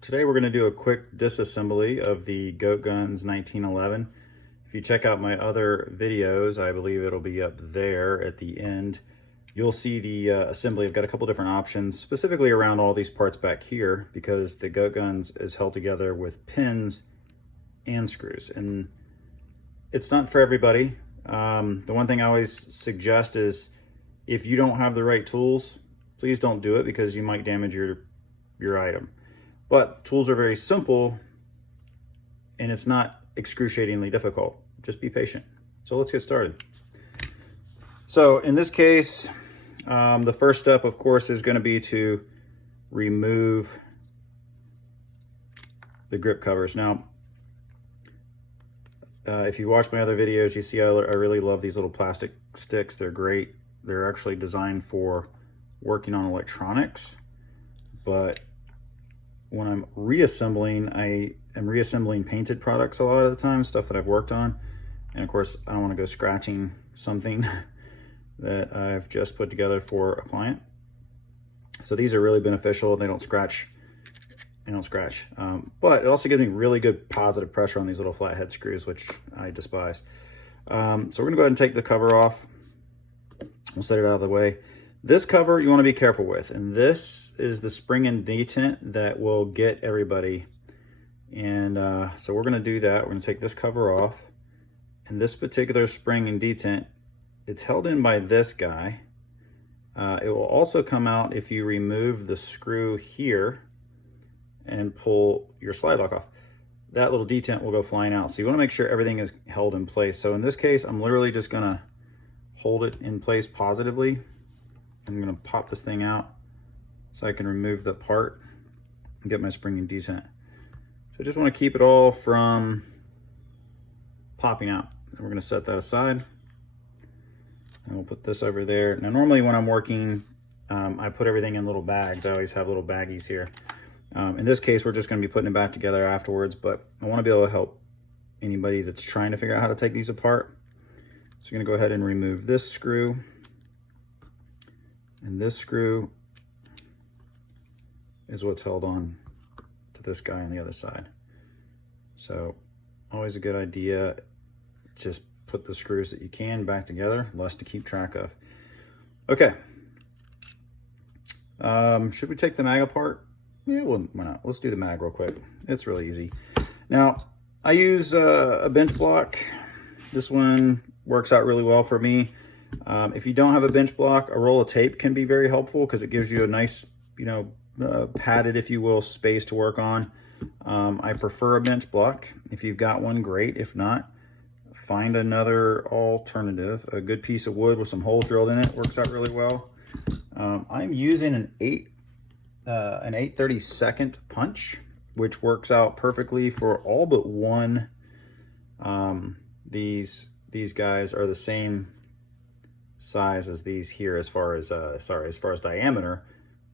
Today we're going to do a quick disassembly of the GoatGuns 1911. If you check out my other videos, I believe it'll be up there at the end, you'll see the assembly. I've got a couple different options, specifically around all these parts back here, because the GoatGuns is held together with pins and screws. And it's not for everybody. The one thing I always suggest is if you don't have the right tools, please don't do it because you might damage your item. But tools are very simple and it's not excruciatingly difficult. Just be patient. So let's get started. So in this case, the first step, of course, is going to be to remove the grip covers. Now, if you watch my other videos, you see I really love these little plastic sticks. They're great. They're actually designed for working on electronics, but when I'm reassembling, I am reassembling painted products a lot of the time, stuff that I've worked on. And of course, I don't want to go scratching something that I've just put together for a client. So these are really beneficial. They don't scratch. But it also gives me really good positive pressure on these little flathead screws, which I despise. So we're gonna go ahead and take the cover off. We'll set it out of the way. This cover you want to be careful with, and this is the spring and detent that will get everybody. And so we're going to do that. We're going to take this cover off, and this particular spring and detent, it's held in by this guy. It will also come out if you remove the screw here and pull your slide lock off. That little detent will go flying out. So you want to make sure everything is held in place. So in this case, I'm literally just going to hold it in place positively. I'm going to pop this thing out so I can remove the part and get my spring and detent. So I just want to keep it all from popping out. And we're going to set that aside. And we'll put this over there. Now, normally when I'm working, I put everything in little bags. I always have little baggies here. In this case, we're just going to be putting it back together afterwards, but I want to be able to help anybody that's trying to figure out how to take these apart. So I'm going to go ahead and remove this screw. And this screw is what's held on to this guy on the other side. So always a good idea, just put the screws that you can back together, less to keep track of. Okay. Should we take the mag apart? Yeah, well, why not? Let's do the mag real quick. It's really easy. Now, I use a bench block. This one works out really well for me. If you don't have a bench block, a roll of tape can be very helpful because it gives you a nice, padded, if you will, space to work on. I prefer a bench block. If you've got one, great. If not, find another alternative. A good piece of wood with some holes drilled in it works out really well. I'm using an 8/32 punch, which works out perfectly for all but one. These guys are the same size as these here as far as diameter.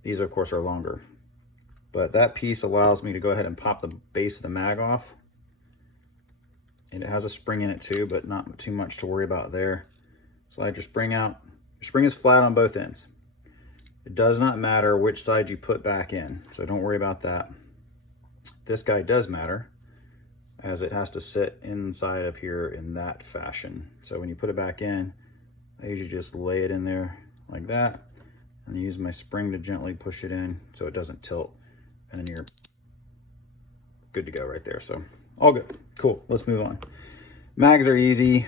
These of course are longer, but that piece allows me to go ahead and pop the base of the mag off, and it has a spring in it too, but not too much to worry about there. Slide your spring out. Your spring is flat on both ends. It does not matter which side you put back in, so don't worry about that. This guy does matter, as it has to sit inside of here in that fashion. So when you put it back in, I usually just lay it in there like that and use my spring to gently push it in so it doesn't tilt, and then you're good to go right there. So all good. Cool. Let's move on. Mags are easy.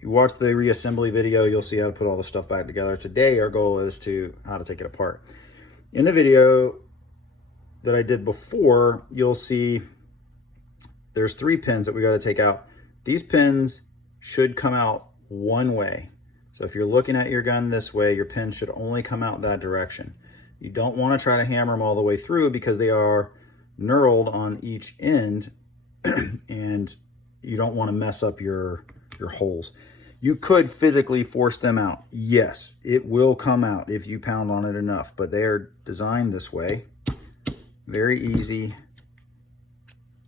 You watch the reassembly video, you'll see how to put all the stuff back together. Today, our goal is how to take it apart. In the video that I did before, you'll see there's 3 pins that we got to take out. These pins should come out one way. So if you're looking at your gun this way, your pin should only come out that direction. You don't want to try to hammer them all the way through because they are knurled on each end and you don't want to mess up your holes. You could physically force them out. Yes, it will come out if you pound on it enough, but they are designed this way. Very easy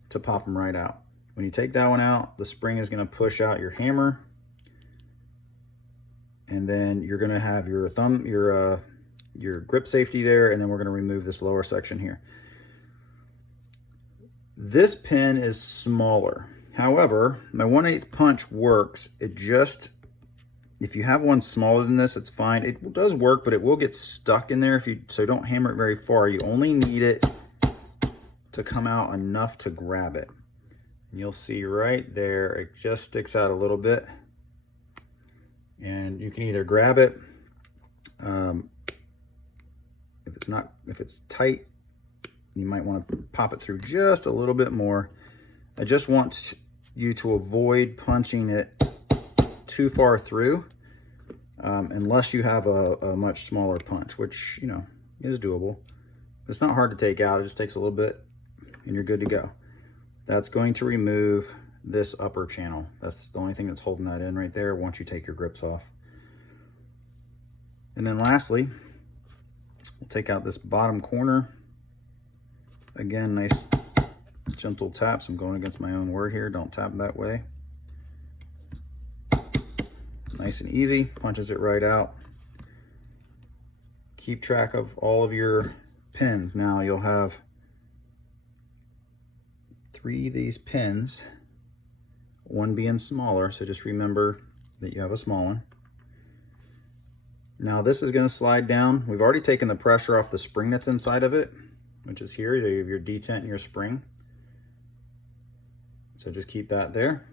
to pop them right out. When you take that one out, the spring is going to push out your hammer. And then you're going to have your grip safety there, and then we're going to remove this lower section here. This pin is smaller. However, my 1/8 punch works. It just, if you have one smaller than this, it's fine. It does work, but it will get stuck in there so don't hammer it very far. You only need it to come out enough to grab it. And you'll see right there, it just sticks out a little bit. And you can either grab it, if it's tight, you might want to pop it through just a little bit more. I just want you to avoid punching it too far through, unless you have a much smaller punch, which, you know, is doable. It's not hard to take out. It just takes a little bit and you're good to go. That's going to remove this upper channel. That's the only thing that's holding that in right there once you take your grips off. And then lastly, we'll take out this bottom corner. Again, nice gentle taps. I'm going against my own word here. Don't tap that way. Nice and easy. Punches it right out. Keep track of all of your pins. Now you'll have 3 of these pins, one being smaller, so just remember that you have a small one. Now this is going to slide down. We've already taken the pressure off the spring that's inside of it, which is here. You have your detent and your spring. So just keep that there.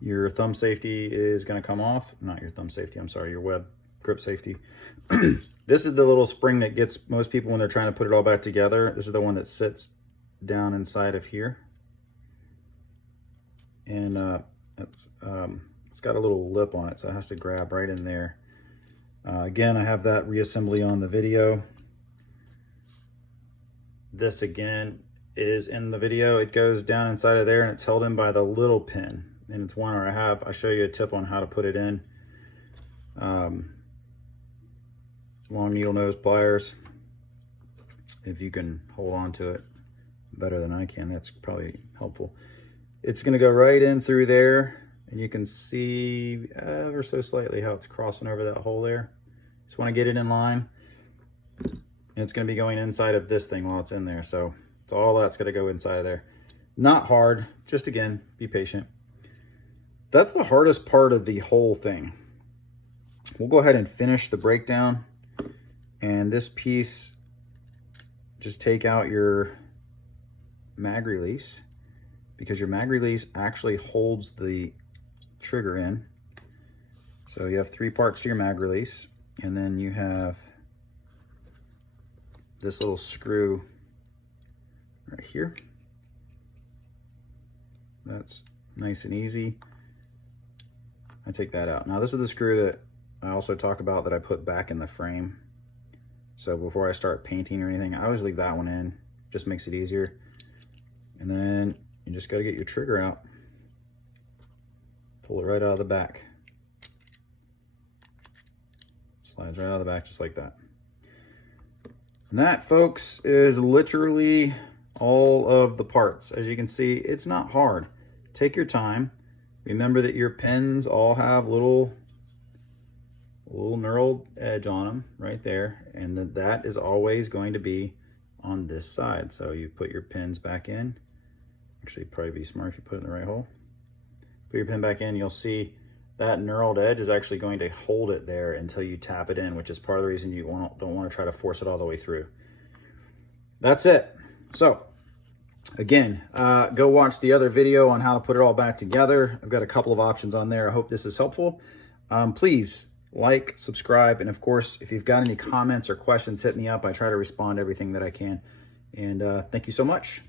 Your thumb safety is going to come off. Not your thumb safety, I'm sorry, your web grip safety. This is the little spring that gets most people when they're trying to put it all back together. This is the one that sits down inside of here. And it's got a little lip on it, so it has to grab right in there. Again, I have that reassembly on the video. This again is in the video. It goes down inside of there and it's held in by the little pin. And it's one where I show you a tip on how to put it in. Long needle nose pliers. If you can hold on to it better than I can, that's probably helpful. It's going to go right in through there, and you can see ever so slightly how it's crossing over that hole there. Just want to get it in line. And it's going to be going inside of this thing while it's in there, so it's all that's going to go inside of there. Not hard, just again, be patient. That's the hardest part of the whole thing. We'll go ahead and finish the breakdown. And this piece, just take out your mag release, because your mag release actually holds the trigger in. So you have 3 parts to your mag release, and then you have this little screw right here. That's nice and easy. I take that out. Now this is the screw that I also talk about that I put back in the frame. So before I start painting or anything, I always leave that one in. Just makes it easier. And then you just got to get your trigger out. Pull it right out of the back. Slides right out of the back just like that. And that, folks, is literally all of the parts. As you can see, it's not hard. Take your time. Remember that your pins all have little knurled edge on them right there, and that is always going to be on this side. So you put your pins back in. Actually, it'd probably be smart if you put it in the right hole. Put your pin back in, you'll see that knurled edge is actually going to hold it there until you tap it in, which is part of the reason you don't want to try to force it all the way through. That's it. So again, go watch the other video on how to put it all back together. I've got a couple of options on there. I hope this is helpful. Please like, subscribe, and of course, if you've got any comments or questions, hit me up. I try to respond to everything that I can. And thank you so much.